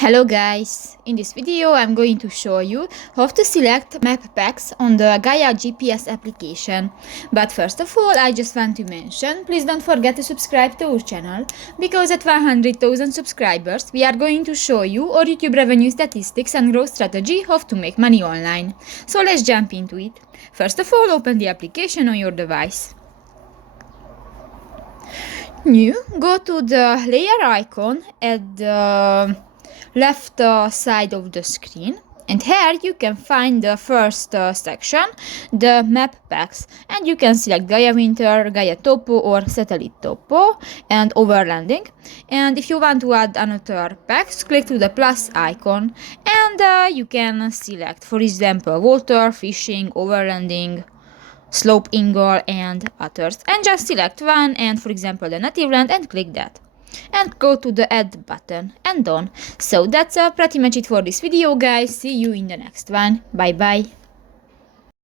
Hello guys! In this video I'm going to show you how to select map packs on the Gaia GPS application. But first of all, I just want to mention, please don't forget to subscribe to our channel, because at 100,000 subscribers we are going to show you our YouTube revenue statistics and growth strategy how to make money online. So let's jump into it. First of all, open the application on your device. New, go to the layer icon at the left side of the screen, and here you can find the first section, the map packs, and you can select Gaia Winter, Gaia Topo or Satellite Topo and Overlanding. And if you want to add another packs, click to the plus icon and you can select, for example, water, fishing, overlanding, slope angle and others, and just select one, and for example the native land, and click that and go to the add button and done. So that's pretty much it for this video, guys. See you in the next one. Bye bye.